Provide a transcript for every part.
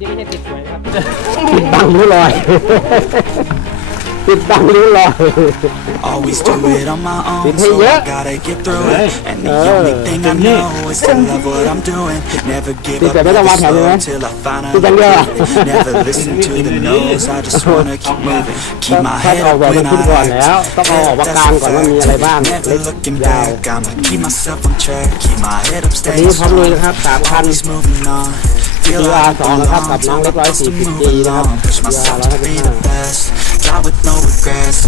นี่ไม่ใช่ติดสวยนะครับปิดบังรู้รอยปิดบังรู้รอย Always do it on my own, Didn't so he yet? I gotta get through it. And the Oh, only thing I didn't he? know is to love what I'm doing. Never give Did up, that never other one have slow it, till I finally Did that go? prove it. Never listen to the no's, I just wanna keep moving. Keep my ถ้า head ออก up แบบมัน when ขึ้นก่อน I แล้ว act. ต้องเอาออกมากลางก่อนว่ามีอะไรบ้างเล็ Never ก looking ยาว back, I'ma keep myself on track. Keep my head up, วัน staying นี้พร้อมลุย strong. นะครับสามคัน Always moving on. Feel DR like I สองนะครับกับ belong, น้อง so เล็ก I ร้อย supposed สี่ to สิบ move ดีนะครับ along. Push ยา myself ร้อย to ห้าสิบ be ห้า the best. Die with no regrets.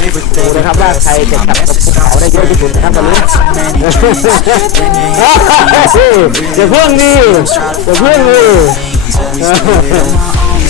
Live with ดู every นะครับว่า breath. ใคร See จะ my จับกับภู message เขา start ได้เยอะที่สุดนะครับวันนี้ Too many dreams. Then you hit อย่าเพิ่งดิอย่าเพิ่งดิ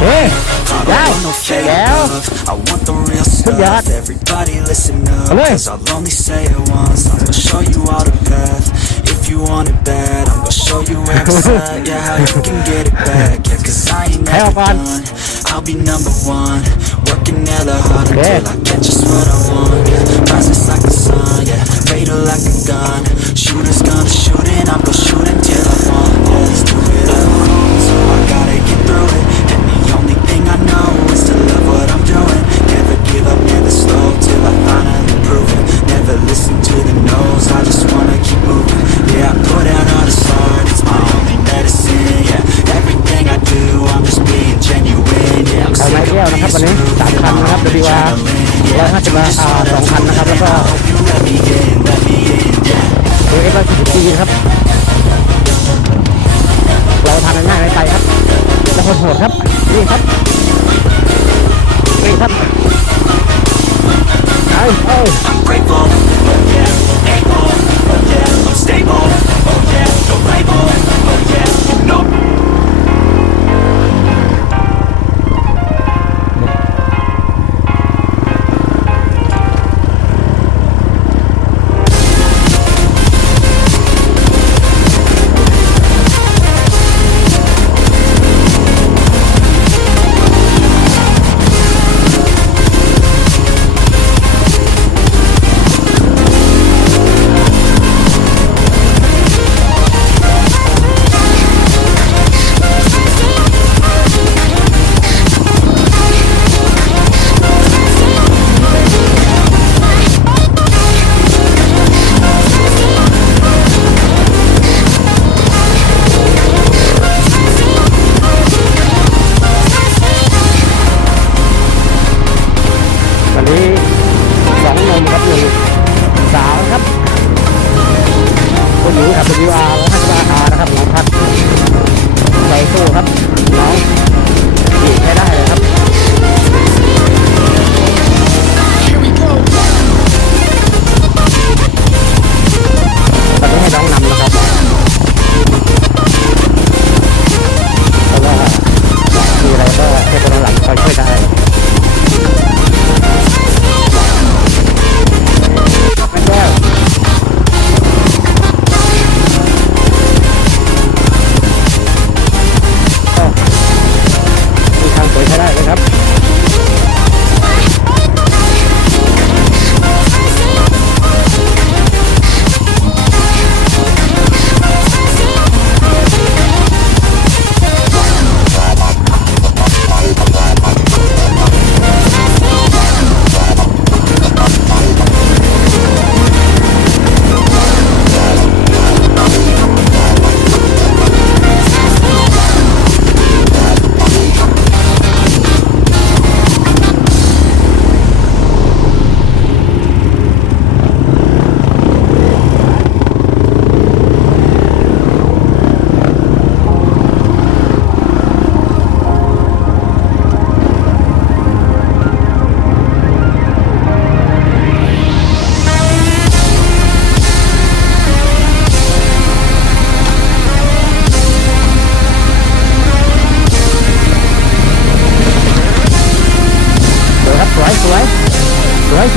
เฮ้ย going, I ได้ don't want no fake แล้ว love, I want the real สุดยอด stuff, everybody listen up, เอาเลย cause I'll only say it once, I'm gonna show you all the path, if you want it bad, I'm gonna show you every side, yeah, how you can get it back, yeah, cause I ain't Hey, never Alban. done, I'll be number one, working hella hard Yeah. until I get just what I want. Yeah. Rises like the sun, yeah. Fatal like a gun. Shooters gonna shoot and I'm gonna shoot until I want. Yeah, let's do it alone. ว of นะครับ being วันนี้ screwed. สามคันนะครับ WR ร้อยห้าสิบอ่าสองคันนะครับ แล้วก็เอฟร้อยสี่สิบปีนะครับ เราทานง่ายๆไม่ไปครับ แล้วโหดๆครับนี่ครับนี่ครับเอ้ยเอ้ย I'm grateful, oh yeah, able, oh yeah, I'm stable, oh yeah, no label, oh yeah, you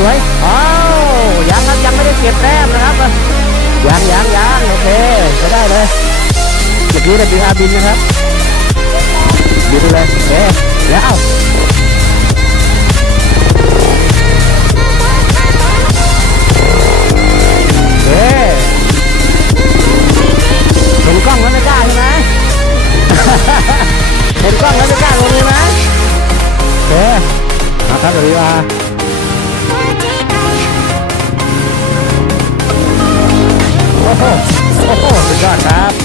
วยอ้าวยังครับยังไม่ได้เก็บแต้มนะครับยังยังยังโอเคจะได้เลยเมื่อกี้เราดึงอาบินนะครับบินเลยโอเคแล้วโอเคเห็นกล้องแล้วไม่กล้าใช่ไหมเห็นกล้องแล้วไม่กล้าลงเลยไหมโอเคมาครับเดี๋ยวดีว่า โอ้โหโอ้โหสุดยอดครับ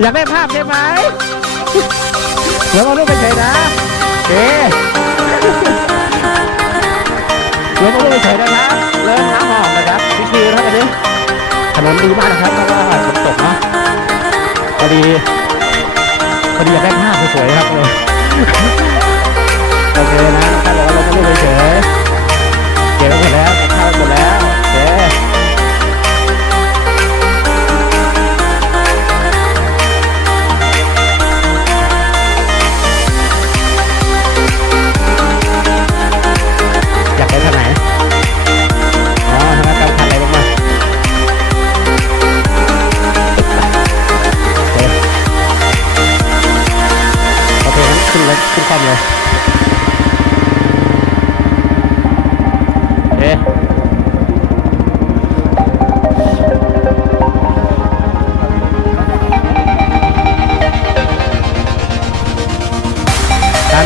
อยากได้ภาพใช่ไหมเดี๋ยวมาลูกไปเฉยนะโอเคเดี๋ยวมาลูกไปเฉยนะครับเริ่มน้ำหอมนะครับชิวๆนะครับอันนี้ถนนดีมากนะครับเพราะว่าฝนตกเนาะพอดีพอดีอยากได้ภาพสวยๆครับเลยโอเคนะ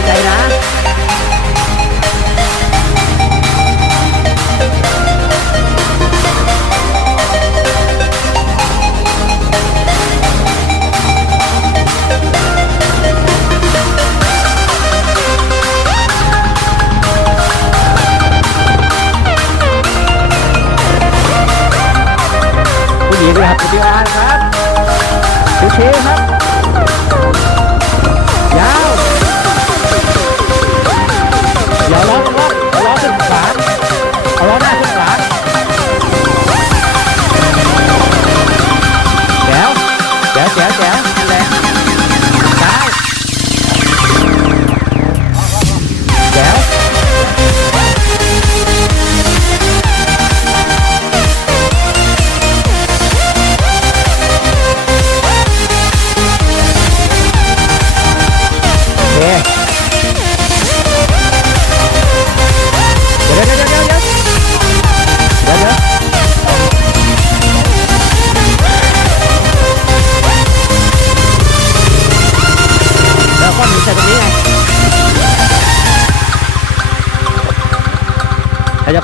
ต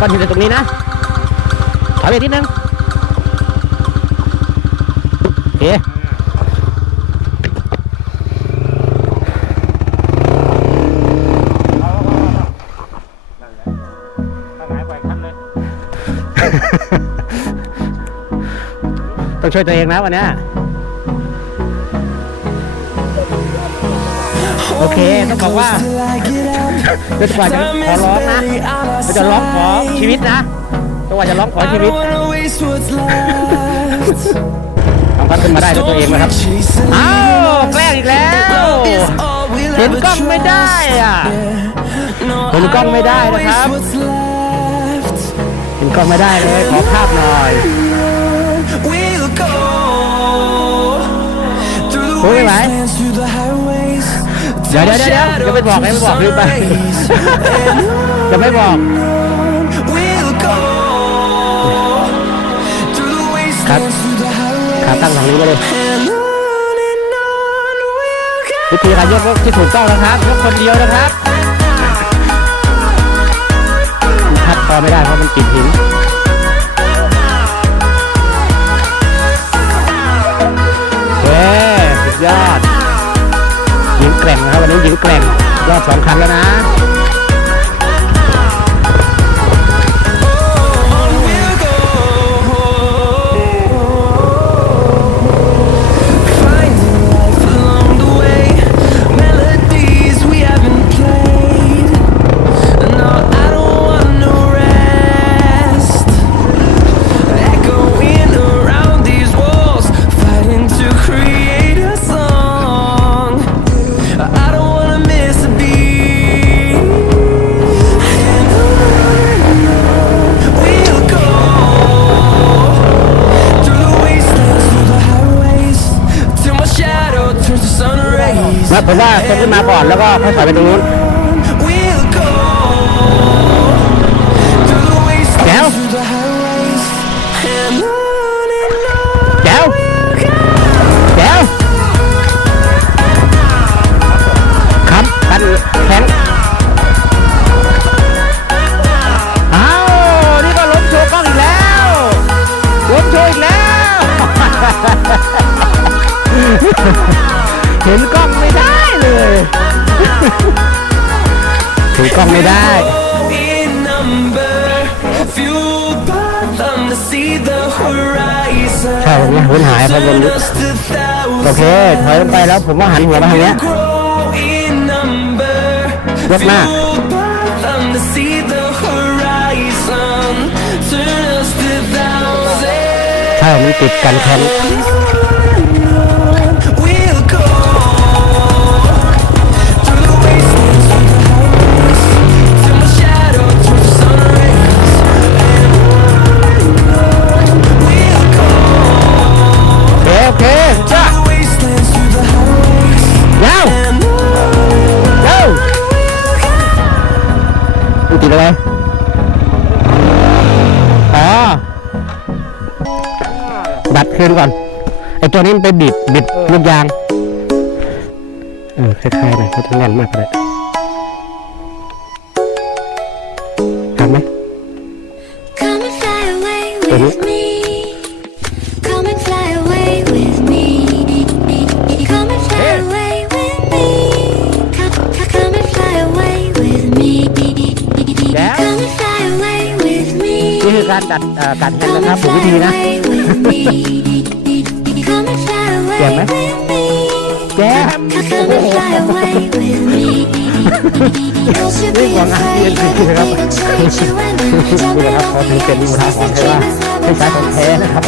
ก้อนหินเลยตรงนี้นะถอยไปนิดนึงโอเคต้องช่วยตัวเองนะวันเนี้ยโอเค ต้องบอกว่า จนกว่าจะขอร้องนะเราจะร้องขอชีวิตนะจนกว่าจะร้องขอชีวิตต้องพัดขึ้นมาได้ด้วยตัวเองนะครับอ้าวแกล้งอีกแล้ว เห็นกล้องไม่ได้อะเห็นกล้องไม่ได้นะครับ เห็นกล้องไม่ได้เลยขอภาพหน่อย We'll go through the พูดไม่ไหว เดี๋ยวเดี๋ยวเดี๋ยวจะไม่บอกไม่บอกลืมไปจะไม่บอก We'll go through the wastelands, through the ขาตั้งทางนี้ก็เลยวิธีการยกที่ถูกต้องนะครับยกคนเดียวนะครับพัดคอไม่ได้เพราะมันติดหิน แกร่งนะครับวันนี้หญิงแกร่งรอบสองครั้งแล้วนะ ก่อนแล้วก็ค่อยถอยไปตรงนู้น พื้นหายพอบนลึกโอเคถอยลงไปแล้วผมว่าหันหัวมาทางเนี้ยยกหน้าใช่มันติดกันแคม มันติดอะไรอ๋อบัตรขึ้นก่อน ไอตัวนี้มันไปบิดบิดลูกยาง เออคล้ายๆหน่อยไม่ต้องแน่นมากเลยทำไหมตัวนี้ การดัดเอ่อการแทน Come นะครับ and ผมวิ fly ธีนะ away with me. Come and fly away Dạ, mấy. with me. แจ๊บ Come, come and fly away with me. Cause you'll นี่ be หวังอาหาร afraid เย็นคือ of นะครับ the change you and I. นี่แหละครับพอถึงเป็นอุทาหรณ์ให้ว่าให้ใช้ของแท้นะครับ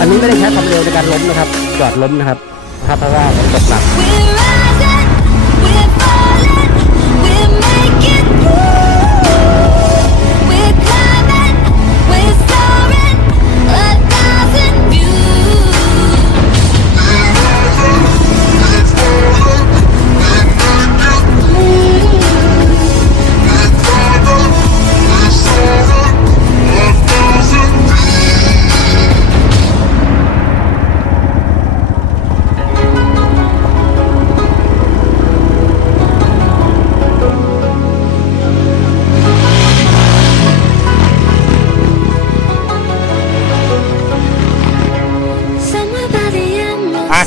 อันนี้ไม่ได้ใช้ความเร็วในการล้มนะครับ จอดล้มนะครับครับเพราะว่าฝนตกหนัก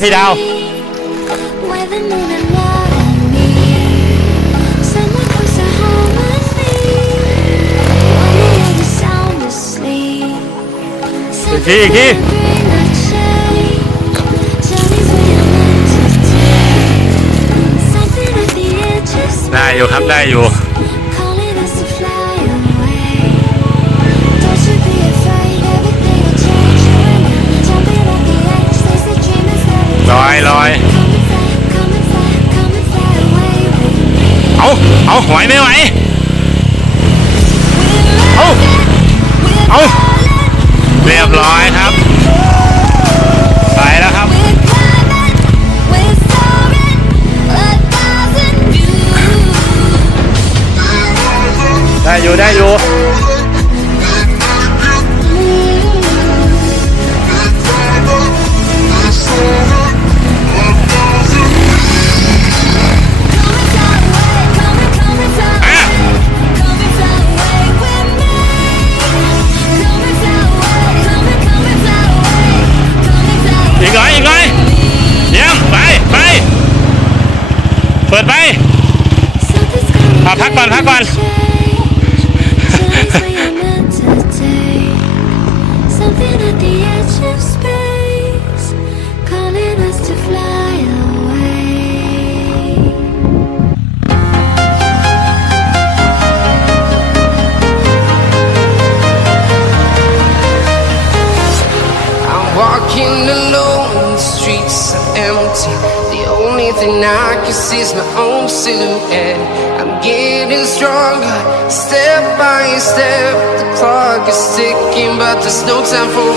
สี่ดาว อีกทีอีกทีได้อยู่ครับได้อยู่ ลอย เอาเอาไหวไม่ไหว เอาเอาเรียบร้อยครับ silhouette. I'm getting stronger, step by step. The clock is ticking, but there's no time for